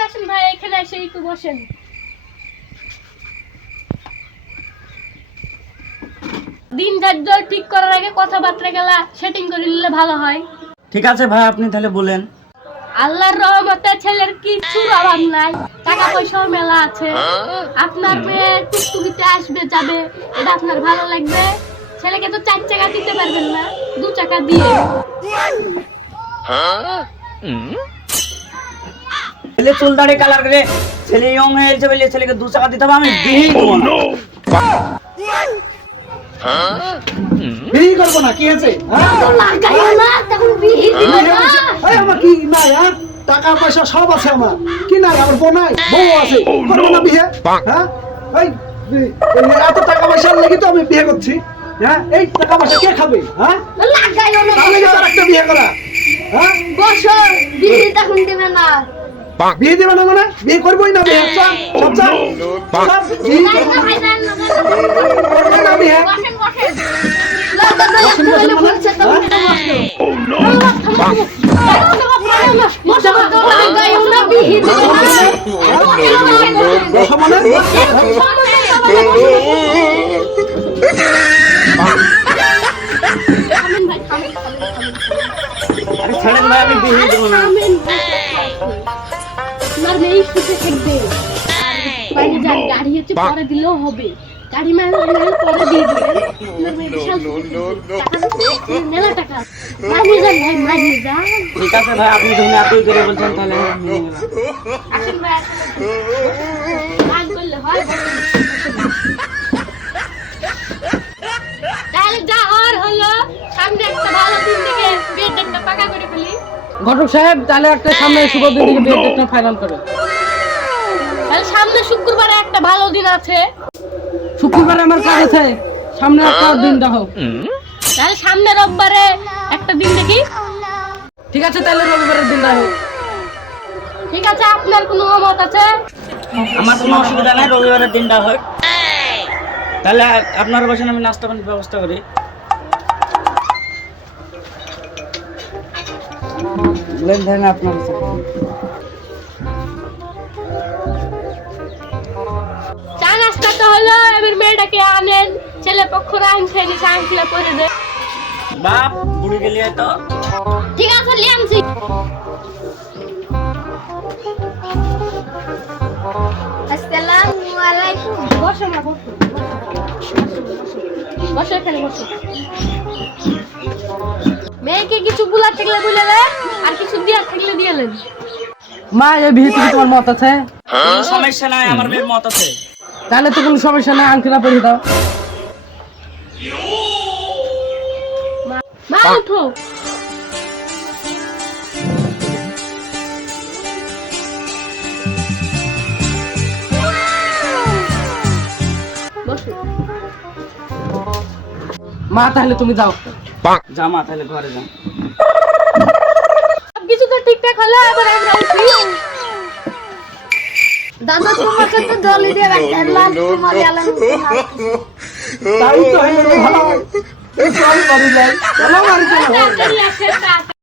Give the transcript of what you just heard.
চলে আসেন ভাই এখানে এসে একটু বসেন। দিন ধার্য ঠিক করার আগে কথাবার্তা গেলা সেটিং করে নিলে ভালো হয়। ঠিক আছে ভাই আপনি তাহলে বলেন। আল্লাহর রহমতে ছেলের কিছুর অভাব নাই টাকা পয়সাও মেলা আছে। আপনার মেয়ে টুকটুকিতে আসবে যাবে এটা আপনার ভালো লাগবে। ছেলেকে তো চার চাকা দিতে পারবেন না দু চাকা দিয়ে। ছেলে চুল দাড়ি কালার করে ছেলে ইয়ং হয়ে বলে ছেলেকে দু টাকা দিতে হবে আমি বিহি করব বিয়ে করব না কি আছে? হ্যাঁ? আমার কি নাই হ্যাঁ? টাকা পয়সা সব আছে আমার। কি নাই আমার বউ বউ আছে। করব না বিয়ে? হ্যাঁ? এই বি- এই এত টাকা পয়সার লেগে তো আমি বিয়ে করছি। হ্যাঁ? এই টাকা পয়সা কে খাবে? হ্যাঁ? লাগাইও না তাহলে একটা বিয়ে করা। হ্যাঁ? বসো তখন দিবে না। বিয়ে দেবে না মানে বিয়ে করবোই না বিয়ে করব না। বিয়ে মানে ভাই, আমি বিহি দেবো না ভাই। আপনার থাকবে। বাইরে যান, গাড়ি হচ্ছে পরে দিলেও হবে গাড়ি মানে মানে পরে দিয়ে তো মেলা টাকা। যান ভাই মাইনে যান ঠিক আছে ভাই আপনি যখন এতই করে বলছেন তাহলে আমি মেনে গেলাম। আসেন ভাই আসেন করলে হয় বসেন। তাহলে যা হওয়ার হলো সামনে একটা ভালো দিন থেকে বিয়ের ডেটটা পাকা করে ফেলি ঘটক সাহেব তাহলে একটা সামনে শুভ দিন থেকে বিয়ের ডেটটা ফাইনাল করে। তাহলে সামনে শুক্রবারে একটা ভালো দিন আছে। শুক্রবারে আমার কাজ আছে। সামনে একটা দিন দেখো তাহলে সামনে রোববারে একটা দিন দেখি। ঠিক আছে তাহলে রবিবারের দিন দেখো ঠিক আছে আপনার কোনো মত আছে? আমার কোনো অসুবিধা নাই রবিবারের দিনটা হোক তাহলে আপনার বসেন আমি নাস্তা পানির ব্যবস্থা করি। বলেন ভাই না আপনার। চা নাস্তা তো হলো এবার মেয়েটাকে আনেন ছেলে পক্ষরা আইন খেয়ে আংটিলা করে দে। বাপ বুড়ি গেলিয়ে তো ঠিক আছে লিয়ে আনছি। আসসালামু আলাইকুম। বসো না বসো। বসো এখানে বসো। কিছু বুলা থাকলে বুলে দেন আর কিছু দিয়া থাকলে দিয়ে মা এই বিয়ে থেকে তোমার মত আছে? কোনো সমস্যা নাই আমার মেয়ের মত আছে। তাহলে তো কোনো সমস্যা নাই আংটিটা পরিয়ে দাও। মা উঠো। মা তাহলে তুমি যাও। জামা তাহলে ঘরে তো ঠিকঠাক হলো এবার আমরা উঠি দাদা তোমাকে তো দলি দিয়ে রাখতেন লাল তোমার এলাম তাই তো হলো ভালো এই চল বাড়ি যাই চলো বাড়ি চলো